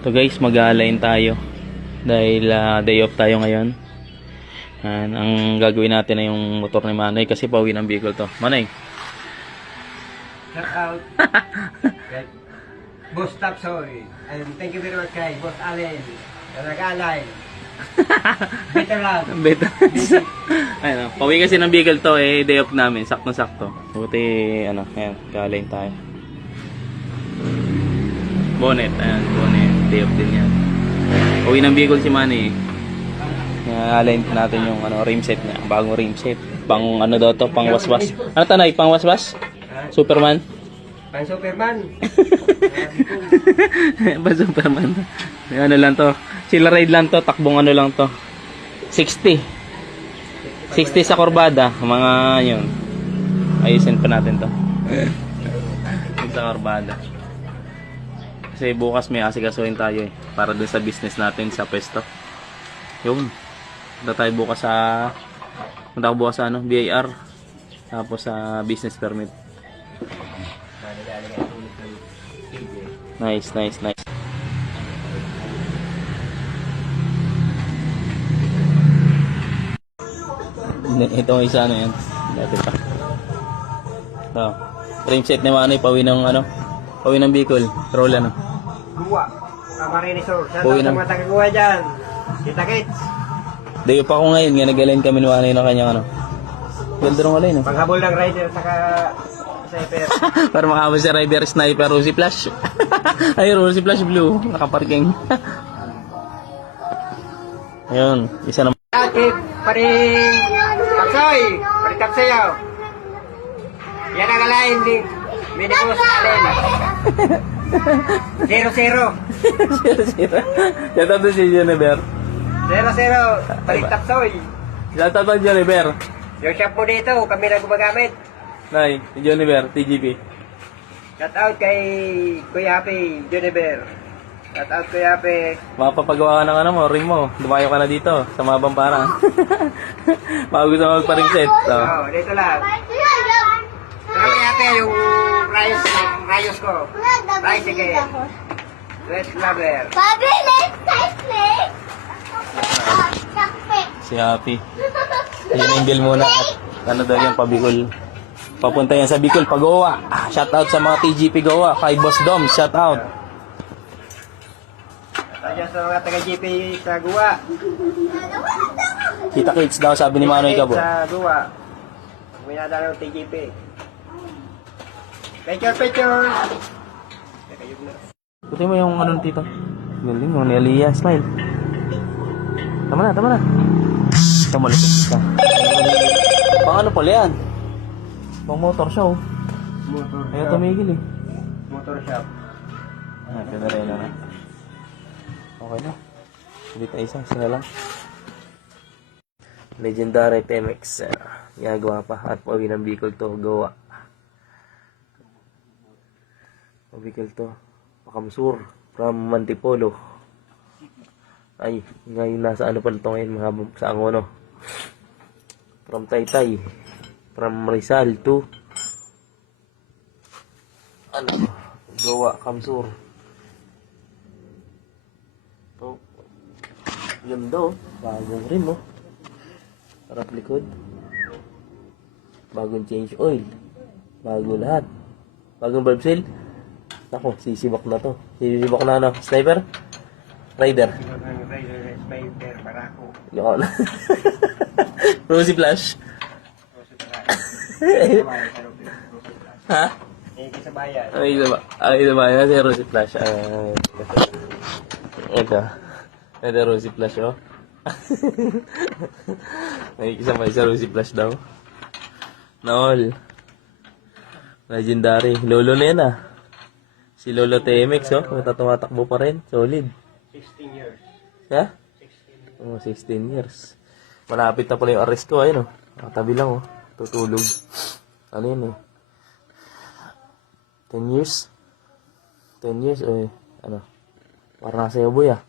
So guys, mag-align tayo dahil day off tayo ngayon. And ang gagawin natin ay yung motor ni Manay kasi pauwi ng Bicol to. Manay. Shout out. Kay Boss Tapsoy. And thank you very much kay Boss Allen. Na nag-align. Better lang. Better. Ayun, pauwi kasi ng Bicol to eh, day off namin, sakto-sakto. Buti ano, ayan, ga-align tayo. Bonnet, ayan, bonnet, day off din yan. Pauwi ng Bicol si Manay. I-align natin yung ano, rim set niya, bagong rim set. Pang ano daw to, pang waswas. Ano tanay, pang waswas? Superman? Pang Superman. Ba Superman? Ano lang to, chill ride lang to, takbong ano lang to. 60 sa kurbada, mga yun. Ayusin pa natin to. Sa kurbada. Kasi bukas may asikasuhin tayo eh, para dun sa business natin sa pwesto. Yun. Punta tayo bukas sa ano, BIR. Tapos sa business permit. Nice. Ito ang isa ano yan. Dati pa. Ito. Frame set ni Manay, pauwi ng Bicol. Troll ano. Guwa. Camarinesor. Shout Uwi out na. sa mga taga-guwa dyan. Kita kits. Day pa ako ngayon, nga nag-align kami ni Manay ng kanyang ano. Ganda rin align, no? Panghabol ng rider saka sniper. Para makabas si Rider Sniper Rosy Flash. Ay, Rosy Flash Blue. Nakaparking. Ayun, isa naman. Ate, paring Tapsoy. Paring Tapsoy. Yan ang alain din. Minibus Allen. 0-0. Shout out to si Jennifer. 0-0. Paring Tapsoy. Shout out to Jennifer. Yung shop mo dito, kami na gumagamit. Nay, si Jennifer, TGP. Shout out kay Kuya Happy, Juniper. Shout out Kuya Happy. Mapapagawa ka ng ano mo, ring mo. Dumayo ka na dito, sa Mabang Parang. Baka gusto mo magpa-ring set. So. Oo, dito lang. Pero Kuya Happy, yung rayos ko. Rice again. Red Lover. Si Happy. Ayun yung bill muna. At ano daw yan, pa-Bicol. Papunta yan sa Bicol, pa-Goa. Shout out sa mga TGP Goa. Kay Boss Dom, shout out. Tayo sa mga taga-GP sa Guwa. Kita kids daw, sabi ni Manoy Cabo. Sa Guwa. Minadala ng TGP. Picture. Puti mo yung ano tito. Galing mo ni Aliyah, smile. Tama na. Kamalapit ka. Pang ano pala yan? Pang motor show. Motor Ayaw tumigil eh. Motor shop. Pinarela na. Okay na. Hindi tayo isa na lang. Legendary TMX. Ginagawa pa. At pauwi ng Bicol to. Gawa. Bicol to. Pakamsur. From Mantipolo. Ay, ngayon nasa ano pala ito ngayon mga sa Angono. From Taytay. From Rizal to ano, Gawa, Kamsur. Oh. Ganda oh. Bagong rim oh. Sarap likod. Bagong change oil. Bago lahat. Bagong valve seal. Ako, sisibak na to. Sisibak na ano, sniper? Rider. Spider, Barako. Yun. Rosy Flash. Ha? Sa bayan. Ay, isa ba? Si Rosy Flash. Ito. Ito Rosy Flash, oh. Nakikisama sa Rosy Flash daw. Naol. Legendary. Lolo na yan, ah. Si Lolo TMX, oh. Tumatakbo pa rin. Solid. 16 years. Yeah? 16 years. Malapit na pala yung arrest ko. Ayun, oh. Tabi lang, oh. Tutulog. Ano yun, eh? 10 years? 10 years, eh. Ano? Parang nasa iyo, boy, ah.